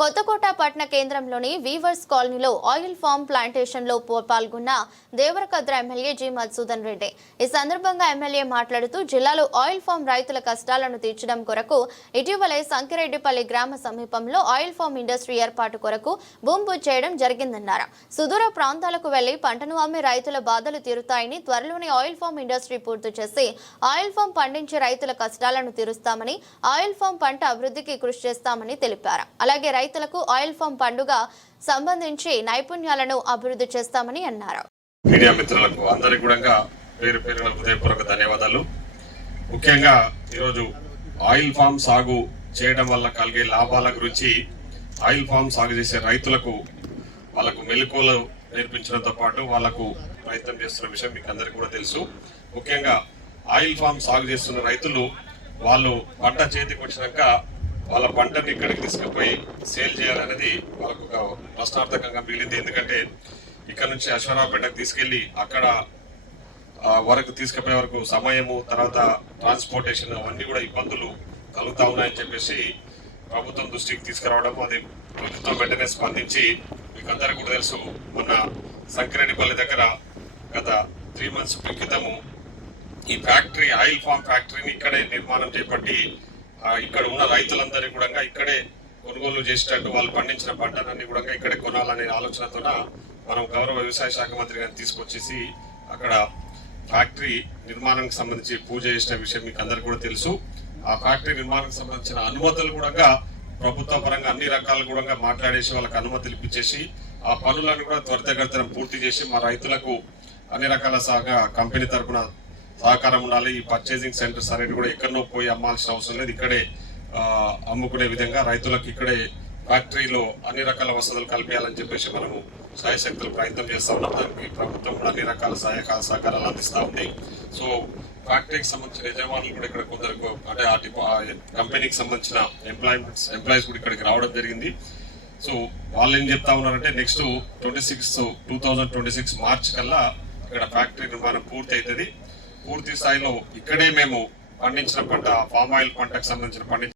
కొత్తకోట పట్టణ కేంద్రంలోని వీవర్స్ కాలనీలో ఆయిల్ ఫామ్ ప్లాంటేషన్లో పాల్గొన్న దేవరకద్ర ఎమ్మెల్యే జి. మధుసూదన్ రెడ్డి. ఈ సందర్భంగా ఎమ్మెల్యే మాట్లాడుతూ జిల్లాలో ఆయిల్ ఫామ్ రైతుల కష్టాలను తీర్చడం కొరకు ఇటీవలే సంకిరెడ్డిపల్లి గ్రామ సమీపంలో ఆయిల్ ఫామ్ ఇండస్ట్రీ ఏర్పాటు కొరకు భూమి చేయడం జరిగిందన్నారు. సుదూర ప్రాంతాలకు వెళ్ళి పంటను అమ్మి రైతుల బాధలు తీరుతాయని త్వరలోనే ఆయిల్ ఫామ్ ఇండస్ట్రీ పూర్తి చేసి ఆయిల్ ఫామ్ పండించే రైతుల కష్టాలను తీరుస్తామని ఆయిల్ ఫామ్ పంట అభివృద్ధికి కృషి చేస్తామని తెలిపారు. అలాగే రైతులకు ఆయిల్ ఫామ్ పండుగ సంబంధించి నైపుణ్యాలను అభివృద్ధి చేస్తామని అన్నారు. మీడియా మిత్రులకు అందరికి కూడా పేరు పేరున హృదయపూర్వక ధన్యవాదాలు. ముఖ్యంగా ఈరోజు ఆయిల్ ఫామ్ సాగు చేయడం వల్ల కలిగే లాభాల గురించి ఆయిల్ ఫామ్ సాగు చేసే రైతులకు వాళ్ళకు మెలకువలు నేర్పించడంతో పాటు వాళ్ళకు ప్రయత్నం చేస్తున్న విషయం మీకు అందరికీ కూడా తెలుసు. ముఖ్యంగా ఆయిల్ ఫామ్ సాగు చేస్తున్న రైతులు వాళ్ళు పంట చేతికి వచ్చినాక వాళ్ళ పంటని ఇక్కడికి తీసుకుపోయి సేల్ చేయాలనేది వాళ్ళకు ఒక ప్రశ్నార్థకంగా మిగిలింది. ఎందుకంటే ఇక్కడ నుంచి అశ్వరావుపేటకు తీసుకెళ్ళి అక్కడ వరకు తీసుకుపోయే వరకు సమయము తర్వాత ట్రాన్స్పోర్టేషన్ అవన్నీ కూడా ఇబ్బందులు కలుగుతా ఉన్నాయని చెప్పేసి ప్రభుత్వం దృష్టికి తీసుకురావడం అది ప్రభుత్వం వెంటనే స్పందించి మీకు అందరికీ కూడా తెలుసు. మొన్న సంకిరెడ్డిపల్లి దగ్గర గత త్రీ మంత్స్ క్రితము ఈ ఫ్యాక్టరీ ఆయిల్ ఫామ్ ఫ్యాక్టరీని ఇక్కడే నిర్మాణం చేపట్టి ఇక్కడ ఉన్న రైతులందరినీ కూడా ఇక్కడే కొనుగోలు చేసేటట్టు వాళ్ళు పండించిన పంటలన్నీ కూడా ఇక్కడే కొనాలనే ఆలోచనతోన మనం గౌరవ వ్యవసాయ శాఖ మంత్రి గారిని తీసుకొచ్చేసి అక్కడ ఫ్యాక్టరీ నిర్మాణానికి సంబంధించి పూజ చేసిన విషయం మీకు అందరికీ కూడా తెలుసు. ఆ ఫ్యాక్టరీ నిర్మాణానికి సంబంధించిన అనుమతులు కూడా ప్రభుత్వ పరంగా అన్ని రకాలు కూడా మాట్లాడేసి వాళ్ళకి అనుమతులు ఇప్పించేసి ఆ పనులను కూడా త్వరితగతిన పూర్తి చేసి మా రైతులకు అన్ని రకాల సహగా కంపెనీ తరపున సహకారం ఉండాలి. ఈ పర్చేసింగ్ సెంటర్స్ అనేవి కూడా ఎక్కడనో పోయి అమ్మాల్సిన అవసరం లేదు. ఇక్కడే అమ్ముకునే విధంగా రైతులకు ఇక్కడే ఫ్యాక్టరీలో అన్ని రకాల వసతులు కల్పించాలని చెప్పేసి మనము సాయశక్తులు ప్రయత్నం చేస్తా ఉన్నాం. దానికి ప్రభుత్వం కూడా అన్ని రకాల సహాయక సహకారాలు అందిస్తూ ఉంది. సో ఫ్యాక్టరీకి సంబంధించిన యజమానులు కూడా ఇక్కడ కొందరు అంటే ఆ ఆ కంపెనీకి సంబంధించిన ఎంప్లాయ్మెంట్స్ ఎంప్లాయీస్ కూడా ఇక్కడికి రావడం జరిగింది. సో వాళ్ళు ఏం చెప్తా ఉన్నారంటే next twenty six two thousand twenty six March కల్లా ఇక్కడ ఫ్యాక్టరీ నిర్మాణం పూర్తి అవుతుంది పూర్తి స్థాయిలో ఇక్కడే మేము పండించిన పంట పామ్ ఆయిల్ పంటకు సంబంధించిన పండించిన